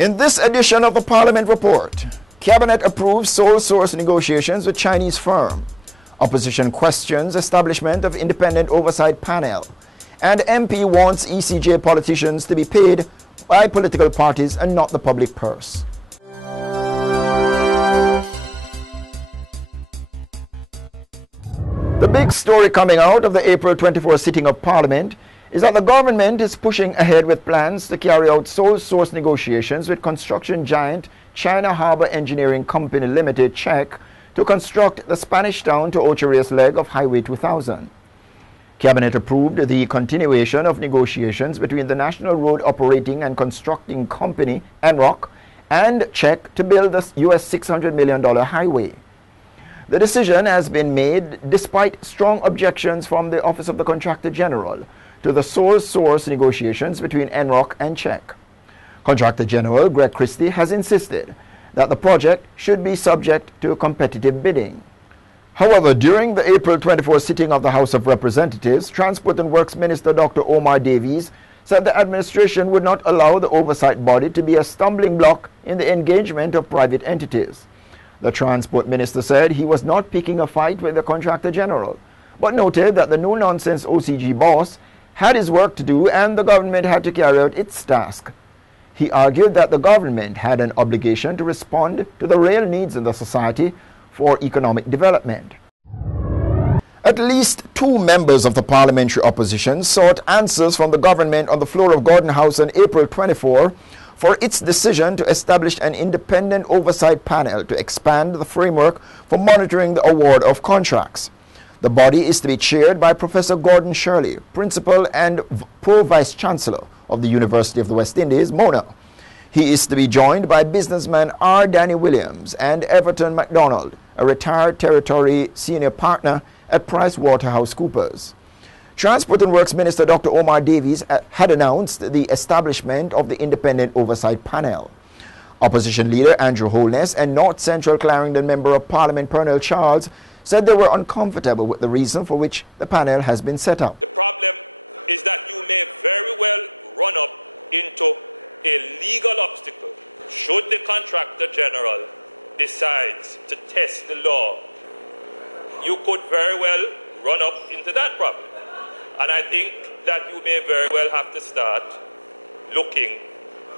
In this edition of the Parliament Report, Cabinet approves sole source negotiations with Chinese firm. Opposition questions establishment of independent oversight panel. And MP wants ECJ politicians to be paid by political parties and not the public purse. The big story coming out of the April 24 sitting of Parliament is that the government is pushing ahead with plans to carry out sole source negotiations with construction giant China Harbour Engineering Company Limited (CHEC) to construct the Spanish Town to Ocherias leg of Highway 2000. Cabinet approved the continuation of negotiations between the National Road Operating and Constructing Company (NROC) and CHEC to build the US $600 million highway. The decision has been made despite strong objections from the Office of the Contractor General to the sole source negotiations between NROC and CHEC. Contractor General Greg Christie has insisted that the project should be subject to competitive bidding. However, during the April 24 sitting of the House of Representatives, Transport and Works Minister Dr. Omar Davies said the administration would not allow the oversight body to be a stumbling block in the engagement of private entities. The Transport Minister said he was not picking a fight with the Contractor General, but noted that the no-nonsense OCG boss had his work to do and the government had to carry out its task. He argued that the government had an obligation to respond to the real needs in the society for economic development. At least two members of the parliamentary opposition sought answers from the government on the floor of Gordon House on April 24 for its decision to establish an independent oversight panel to expand the framework for monitoring the award of contracts. The body is to be chaired by Professor Gordon Shirley, Principal and Pro-Vice Chancellor of the University of the West Indies, Mona. He is to be joined by businessman R. Danny Williams and Everton MacDonald, a retired territory senior partner at PricewaterhouseCoopers. Transport and Works Minister Dr. Omar Davies had announced the establishment of the Independent Oversight Panel. Opposition leader Andrew Holness and North Central Clarendon Member of Parliament Pernell Charles said they were uncomfortable with the reason for which the panel has been set up. The problem is that you may very well run up into a legal obstacle should the Contractor General decide to test the law. You could very well run up into that problem. And I think that you may very well have to start looking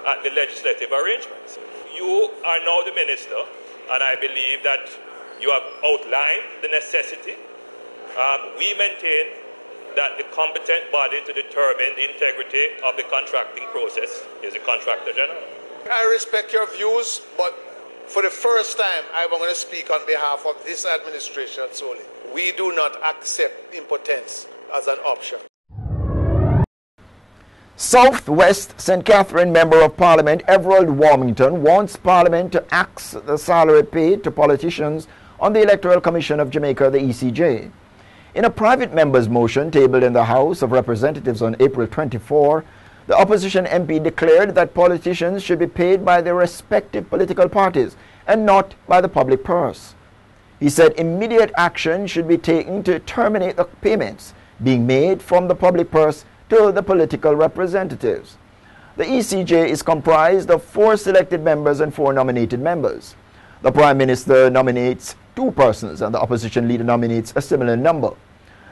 at the legislative arrangements. You are now the minister, and I believe that you have outlined the necessity. We maintain that the competent body to determine the integrity of the contracting process is the Contractor General. I respect your views, but for the first time, I'm going to speak on behalf of this administration solely. We do not accept impotence as an option. Southwest St. Catherine Member of Parliament Everald Warmington wants Parliament to axe the salary paid to politicians on the Electoral Commission of Jamaica, the ECJ. In a private member's motion tabled in the House of Representatives on April 24, the opposition MP declared that politicians should be paid by their respective political parties and not by the public purse. He said immediate action should be taken to terminate the payments being made from the public purse to the political representatives. The ECJ is comprised of 4 selected members and 4 nominated members. The Prime Minister nominates 2 persons and the opposition leader nominates a similar number.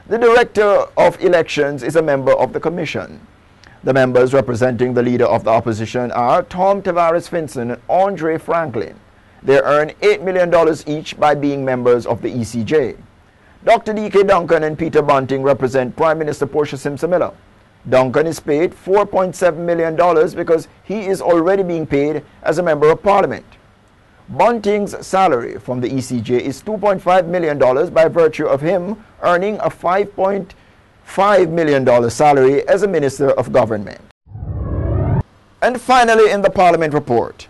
The Director of Elections is a member of the Commission. The members representing the leader of the opposition are Tom Tavares Finson and Andre Franklin. They earn $8 million each by being members of the ECJ. Dr. D.K. Duncan and Peter Bunting represent Prime Minister Portia Simpson-Miller. Duncan is paid $4.7 million because he is already being paid as a member of Parliament. Bunting's salary from the ECJ is $2.5 million by virtue of him earning a $5.5 million salary as a Minister of Government. And finally in the Parliament report,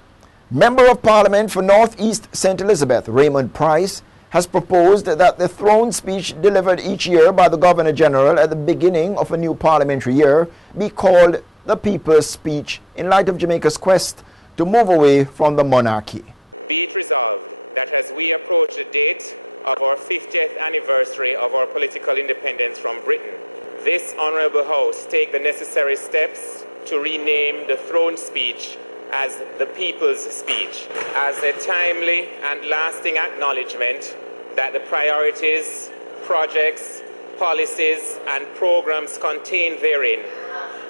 Member of Parliament for North East St. Elizabeth Raymond Price has proposed that the throne speech delivered each year by the Governor-General at the beginning of a new parliamentary year be called the People's Speech in light of Jamaica's quest to move away from the monarchy. Be it resolved that as we approach the date of our 50th anniversary of our political independence from Britain, this Honourable House take the necessary steps to rename the throne speech as the people's speech, as a timely and lasting acknowledgement that the priorities, projects, policies and programs contained therein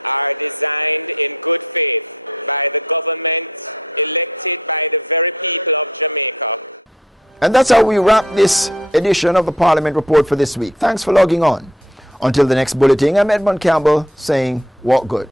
are designed in good faith by the government elected by the very people of Jamaica. And that's how we wrap this edition of the Parliament Report for this week. Thanks for logging on. Until the next bulletin, I'm Edmund Campbell saying, walk good.